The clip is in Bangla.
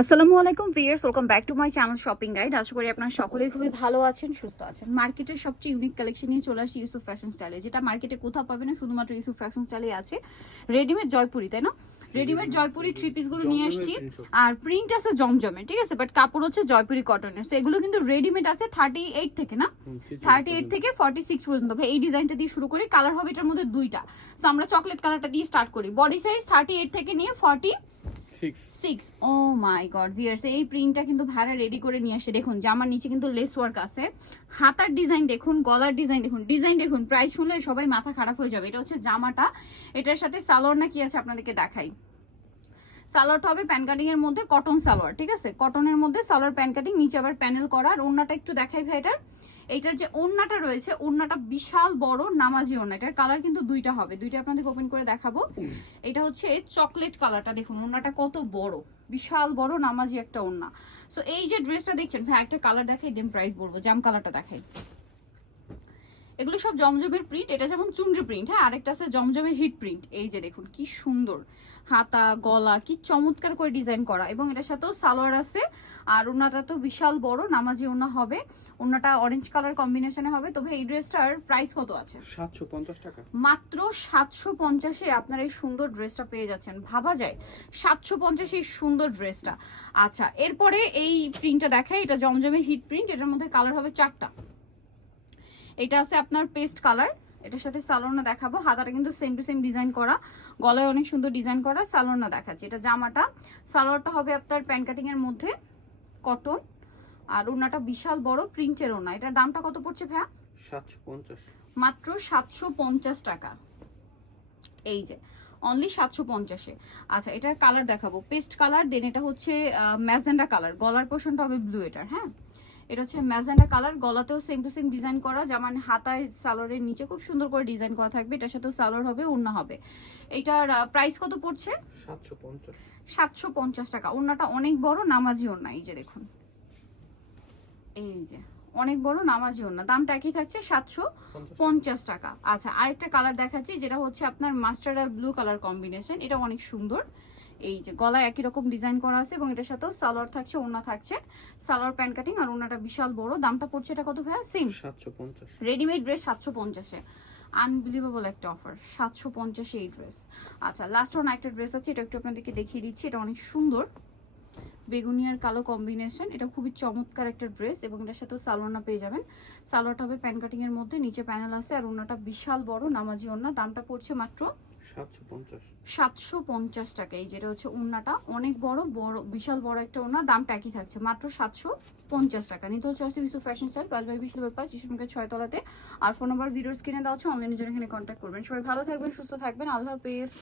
আসসালামু আলাইকুম viewers welcome back to my channel shopping guide. আশা করি আপনারা সকলেই খুবই ভালো আছেন সুস্থ আছেন। মার্কেটের সবচেয়ে ইউনিক কালেকশন নিয়ে চলে আসি ইউসুফ ফ্যাশন স্টাইলে যেটা মার্কেটে কোথাও পাবে না শুধুমাত্র ইউসুফ ফ্যাশন স্টাইলে আছে। রেডিমেড জয়পুরি তাই না? রেডিমেড জয়পুরি থ্রি পিসগুলো নিয়ে আসছি। আর প্রিন্ট আছে জমজমে ঠিক আছে? বাট কাপড় হচ্ছে জয়পুরি কটনের তো এগুলো কিন্তু রেডিমেড আছে থার্টি এইট থেকে না? থার্টি এইট থেকে ফর্টি সিক্স পর্যন্ত এই ডিজাইনটা দিয়ে শুরু করি। কালার হবে এটার মধ্যে দুইটা। সো আমরা চকলেট কালারটা দিয়ে স্টার্ট করি। বডি সাইজ থার্টি এইট থেকে নিয়ে forty six oh my god viewers এই প্রিন্টটা কিন্তু ভাড়া রেডি করে নিয়ে আসে। দেখুন, জামার নিচে কিন্তু লেস ওয়ার্ক আছে। হাতার ডিজাইন দেখুন, গলার ডিজাইন দেখুন। ডিজাইন দেখুন প্রাইস শুনলে সবাই মাথা খারাপ হয়ে যাবে। এটা হচ্ছে জামাটা। এটার সাথে সালোয়ার না কি আছে আপনাদেরকে দেখাই? সালোয়ারটা হবে প্যান কাটিং এর মধ্যে কটন সালোয়ার, ঠিক আছে? কটনের মধ্যে সালোয়ার প্যান কাটিং নিচে আবার প্যানেল করা। আর ওড়নাটা একটু দেখাই ভাই এটার এইটার যে ওড়নাটা রয়েছে, ওড়নাটা বিশাল বড়, নামাজি ওড়না। এটার কালার কিন্তু দুইটা হবে। দুইটা আপনাদের ওপেন করে দেখাবো। এটা হচ্ছে চকলেট কালারটা দেখুন, ওড়নাটা কত বড়। বিশাল বড়, নামাজি একটা ওড়না। সো এই যে ড্রেসটা দেখছেন, ভাই, একটা কালার দেখাই দেন প্রাইস বলব। জাম কালারটা দেখাই। এগুলো সব জমজমের প্রিন্ট এটা যেমন চুনরি প্রিন্ট হ্যাঁ আরেকটা আছে জমজমের হিট প্রিন্ট এই যে দেখুন কি সুন্দর। হাতা গলা কি চমৎকার করে ডিজাইন করা। এবং এটার সাথেও সালোয়ার আছে আর ওনাটা তো বিশাল বড় নামাজি ওনা হবে। ওনাটা অরেঞ্জ কালার কম্বিনেশনে হবে তবে এই ড্রেসটার প্রাইস কত আছে? সাতশো পঞ্চাশ টাকা। মাত্র সাতশো পঞ্চাশে আপনার এই সুন্দর ড্রেসটা পেয়ে যাচ্ছেন। ভাবা যায় সাতশো পঞ্চাশে এই সুন্দর ড্রেসটা। আচ্ছা এরপরে এই প্রিন্টটা দেখায় এটা জমজমের হিট প্রিন্ট এটার মধ্যে কালার হবে চারটা। এটা আছে আপনার পেস্ট কালার এটার সাথে সালোনা দেখাবো। হাতাটা কিন্তু সেম টু সেম ডিজাইন করা। গলায় অনেক সুন্দর ডিজাইন করা সালোনা দেখাচ্ছে। এটা জামাটা। সালোয়ারটা হবে আপনার প্যান কাটিং এর মধ্যে কটন আর ওনাটা বিশাল বড় প্রিন্টের ওনা এটার দামটা কত পড়ছে ভাইয়া? সাতশো মাত্র সাতশো পঞ্চাশ টাকা। এই যে অনলি সাতশো পঞ্চাশে। আচ্ছা এটার কালার দেখাবো। পেস্ট কালার দেন এটা হচ্ছে ম্যাজেন্ডা কালার গলার পোর্শনটা হবে ব্লু এটার হ্যাঁ? এটা হচ্ছে ম্যাজেন্ডা কালার গলাতেও সেম টু সেম ডিজাইন করা যেমন হাতায় সালোয়ারের নিচে খুব সুন্দর করে ডিজাইন করা থাকবে এটার সাথেও সালোয়ার হবে ওড়না হবে। এটার প্রাইস কত পড়ছে? সাতশো পঞ্চাশ। সাতশো পঞ্চাশ টাকা। ওড়নাটা অনেক বড় নামাজি ওড়না এই যে দেখুন। এই যে অনেক বড় নামাজি ওড়না। দামটা একই থাকছে সাতশো পঞ্চাশ টাকা। আচ্ছা আরেকটা কালার দেখাচ্ছি যেটা হচ্ছে আপনার মাস্টার্ড আর ব্লু কালার কম্বিনেশন এটা অনেক সুন্দর। এই যে গলায় একই রকম ডিজাইন করা আছে এবং এটার সাথেও সালোয়ার থাকছে ওড়না থাকছে। সালোয়ার প্যান্ট কাটিং আর ওড়নাটা বিশাল বড়। দামটা পড়ছে এটা কত ভাইয়া? সেম সাতশো পঞ্চাশ। রেডিমেড ড্রেস সাতশো পঞ্চাশে। আনবিলিভেবল একটা অফার সাতশো পঞ্চাশে এই ড্রেস আচ্ছা লাস্ট ওয়ান একটা ড্রেস আছে এটা একটু আপনাদেরকে দেখিয়ে দিচ্ছি এটা অনেক সুন্দর। বেগুনি আর কালো কম্বিনেশন এটা খুবই চমৎকার একটা ড্রেস এবং এটার সাথেও সালোয়ারনা পেয়ে যাবেন। সালোয়ারটা হবে প্যান কাটিং এর মধ্যে নিচে প্যানেল আছে আর ওনাটা বিশাল বড় নামাজি ওনা দামটা পড়ছে মাত্র সাতশো পঞ্চাশ। টাকা, এই যেটা হচ্ছে ওড়নাটা অনেক বড় বড়, বিশাল বড় একটা ওড়না দামটা একই থাকছে। মাত্র সাতশো পঞ্চাশ টাকা। নিতে হচ্ছে অসি বিশু ফ্যাশন স্টাইল পাঁচ বাই বিশ পাঁচ শিশুমুখের ছয় তলাতে। আর ফোন নাম্বার ভিডিওস কিনে দেওয়া হচ্ছে অনলাইনের জন্য এখানে কন্ট্যাক্ট করবেন। সবাই ভালো থাকবেন, সুস্থ থাকবেন। আল্লাহ হাফেজ।